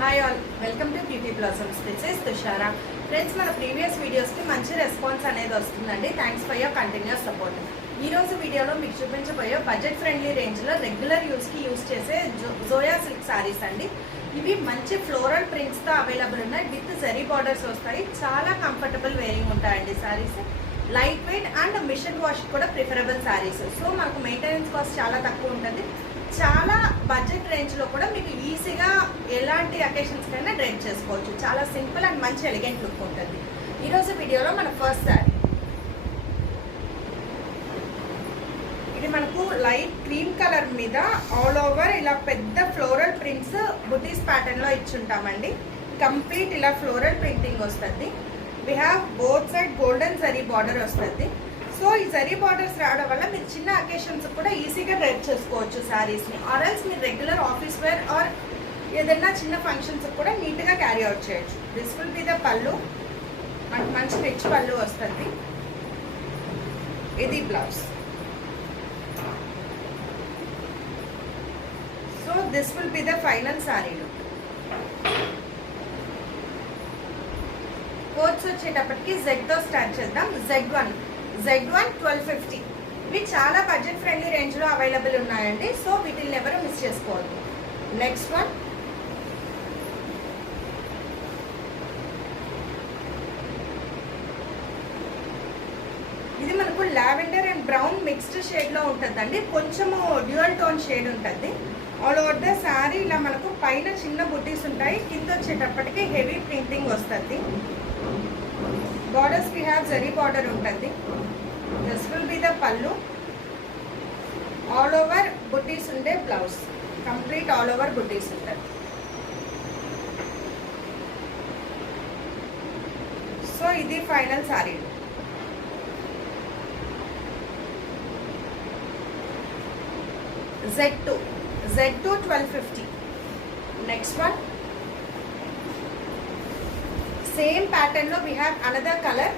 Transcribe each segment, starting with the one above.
Hi all, welcome to beauty blossoms. This is Tushara. Friends, మన previous వీడియోస్కి మంచి response అనేది వస్తుందండి. Thanks for your continuous support. ఈ రోజు వీడియోలో మీకు చూపించబోయే బడ్జెట్ ఫ్రెండ్లీ రేంజ్లో రెగ్యులర్ యూస్కి యూస్ చేసే జోయా సిల్క్ శారీస్ అండి. ఇవి మంచి ఫ్లోరల్ ప్రింట్స్తో అవైలబుల్ ఉన్నాయి. విత్ జరీ బార్డర్స్ వస్తాయి. చాలా కంఫర్టబుల్ వేరింగ్ ఉంటాయండి saris. Light weight and machine wash కూడా ప్రిఫరబుల్ శారీస్. సో మనకు మెయింటెనెన్స్ కాస్ట్ చాలా తక్కువ ఉంటుంది. చాలా బడ్జెట్ రేంజ్లో కూడా మీకు ఈజీగా ఎలాంటి అకేషన్స్ కైనా డ్రెస్ చేసుకోవచ్చు. చాలా సింపుల్ అండ్ మంచి ఎలిగెంట్ లుక్ ఉంటుంది. ఈరోజు వీడియోలో మన ఫస్ట్ శారీ, ఇది మనకు లైట్ క్రీమ్ కలర్ మీద ఆల్ ఓవర్ ఇలా పెద్ద ఫ్లోరల్ ప్రింట్స్ బుటీస్ ప్యాటర్న్లో ఇచ్చుంటామండి. కంప్లీట్ ఇలా ఫ్లోరల్ ప్రింటింగ్ వస్తుంది. We have both side golden zari border వస్తుంది. సో ఈ జరీ బార్డర్స్ రావడం వల్ల మీరు చిన్న అకేషన్స్ కూడా ఈజీగా డ్రెస్ చేసుకోవచ్చు శారీస్ని. ఆర్ఎల్స్ మీరు రెగ్యులర్ ఆఫీస్ వేర్ ఆర్ ఏదైనా చిన్న ఫంక్షన్స్ కూడా నీట్గా క్యారీ అవుట్ చేయొచ్చు. దిస్ విల్ బి ద పళ్ళు. మనకు మంచి రిచ్ పళ్ళు వస్తుంది. ఇది blouse. So this will be the final sari look. Codes వచ్చేటప్పటికి జెడ్తో స్టార్ట్ చేద్దాం. Z1 1250. ఇవి చాలా బడ్జెట్ ఫ్రెండ్లీ రేంజ్లో అవైలబుల్ ఉన్నాయండి. సో వీటిని ఎవరు మిస్ చేసుకోవద్దు. నెక్స్ట్ వన్, ఇది మనకు లావెండర్ అండ్ బ్రౌన్ మిక్స్డ్ షేడ్లో ఉంటుందండి. కొంచెము డ్యూయల్ టోన్ షేడ్ ఉంటుంది. ఆల్ ఓవర్ ద శారీ ఇలా మనకు పైన చిన్న బుటీస్ ఉంటాయి. కింద వచ్చేటప్పటికి హెవీ ప్రింటింగ్ వస్తుంది. Borders we have zari border ఉంటుంది. This will be the pallu. All over butis ఉండే బ్లౌజ్. కంప్లీట్ ఆల్ ఓవర్ బుటీస్ ఉంటుంది. సో ఇది final sari. Z2 1250. Next one, same pattern లో వీ హ్యావ్ అనదర్ కలర్.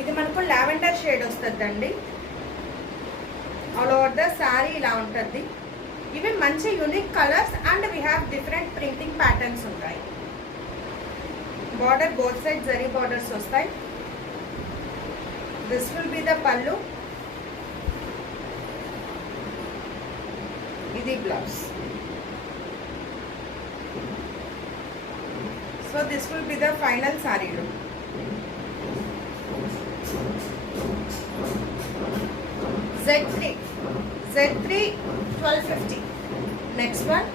ఇది మనకు లావెండర్ షేడ్ వస్తుందండి. ఆల్ ఓవర్ ద శారీ ఇలా ఉంటుంది. ఇవి మంచి unique colours and we have different printing patterns ఉంటాయి. Border both side zari borders వస్తాయి. This will be the pallu. ఇది blouse. So this will be the final sari look. Z3 1250. Next one,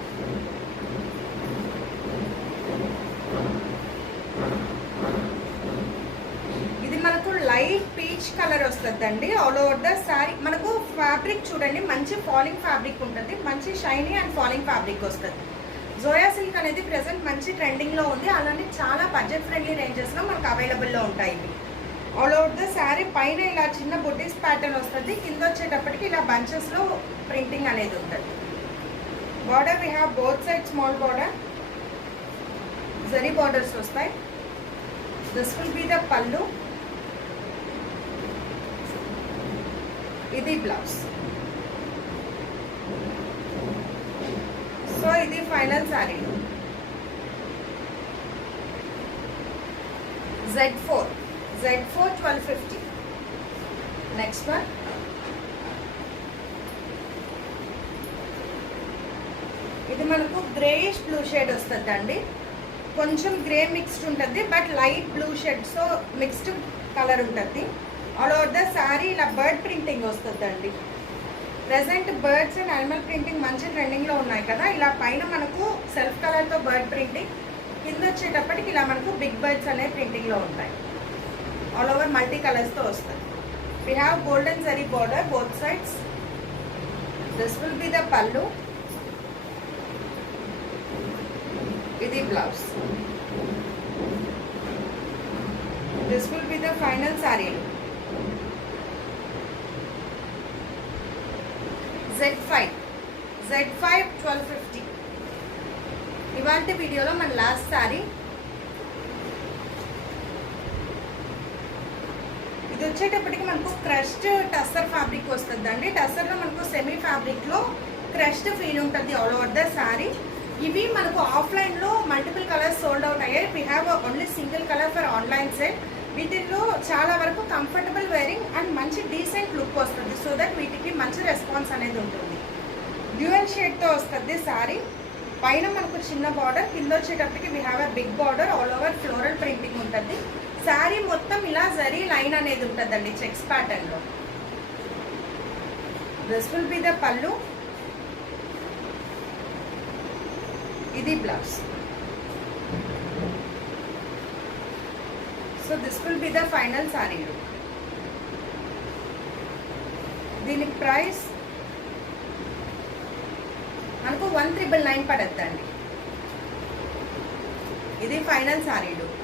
ఇది మనకు లైట్ పీచ్ కలర్ వస్తుందండి. ఆల్ ఓవర్ ద శారీ మనకు ఫ్యాబ్రిక్ చూడండి, మంచి falling fabric ఉంటుంది. మంచి షైనీ అండ్ ఫాలింగ్ ఫ్యాబ్రిక్ వస్తుంది. జోయా సిల్క్ అనేది ప్రెసెంట్ మంచి ట్రెండింగ్లో ఉంది. అలానే చాలా బడ్జెట్ ఫ్రెండ్లీ రేంజెస్లో మనకు అవైలబుల్లో ఉంటాయి. ఆల్ ఓవర్ ద శారీ పైన ఇలా చిన్న బుటీస్ ప్యాటర్న్ వస్తుంది. కింద వచ్చేటప్పటికి ఇలా బంచెస్లో ప్రింటింగ్ అనేది ఉంటుంది. Border we have both side small border, zari borders వస్తాయి. This will be the pallu. ఇది బ్లౌజ్. సో ఇది final sari. Z4 1250. Next one, ఇది మనకు గ్రేయిష్ బ్లూ షేడ్ వస్తుందండి. కొంచెం గ్రే మిక్స్డ్ ఉంటుంది, but light blue shade, so mixed colour ఉంటుంది. ఆల్ ఓవర్ ద శారీ ఇలా బర్డ్ ప్రింటింగ్ వస్తుందండి. Present birds and animal printing మంచి ట్రెండింగ్లో ఉన్నాయి కదా. ఇలా పైన మనకు సెల్ఫ్ కలర్తో బర్డ్ ప్రింటింగ్, కింద వచ్చేటప్పటికి ఇలా మనకు బిగ్ బర్డ్స్ అనే ప్రింటింగ్లో ఉంటాయి. ఆల్ ఓవర్ మల్టీ కలర్స్తో వస్తుంది. We have golden zari border both sides. This will be the pallu. ఇది blouse. This will be the final sari. Z5 1250. ఇవాల్టి వీడియోలో మన లాస్ట్ శారీ. ఇది వచ్చేటప్పటికి మనకు క్రష్డ్ టస్సర్ ఫ్యాబ్రిక్ వస్తుందండి. టస్సర్లో మనకు సెమీ ఫ్యాబ్రిక్లో క్రష్డ్ ఫీల్ ఉంటుంది ఆల్ ఓవర్ ద శారీ. ఇవి మనకు ఆఫ్లైన్లో multiple colours we have only single colour for online sale. వీటిల్లో చాలా వరకు కంఫర్టబుల్ వేరింగ్ అండ్ మంచి డీసెంట్ లుక్ వస్తుంది. సో దట్ వీటికి మంచి రెస్పాన్స్ అనేది ఉంటుంది. డ్యూయల్ షేడ్తో వస్తుంది శారీ. పైన మనకు చిన్న బార్డర్, కింద వచ్చేటప్పటికి we have a big border, all over floral printing ఉంటుంది. శారీ మొత్తం ఇలా జరీ లైన్ అనేది ఉంటుందండి చెక్స్ ప్యాటర్న్లో. This will be the pallu. ఇది blouse. So this will be the final sorry look. దీని ప్రైస్ మనకు 1999 పడద్దండి. ఇది ఫైనల్ సారీ లుక్.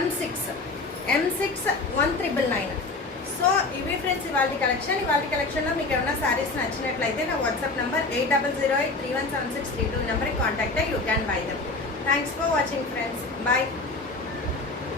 M6 1999. సో ఇవి ఫ్రెండ్స్ ఇవాళ కలెక్షన్లో మీకు ఏమైనా శారీస్ నచ్చినట్లయితే నా వాట్సాప్ నెంబర్ 8008317632 నెంబర్కి కాంటాక్ట్ అయ్యి you can buy them. Thanks for watching friends. Bye.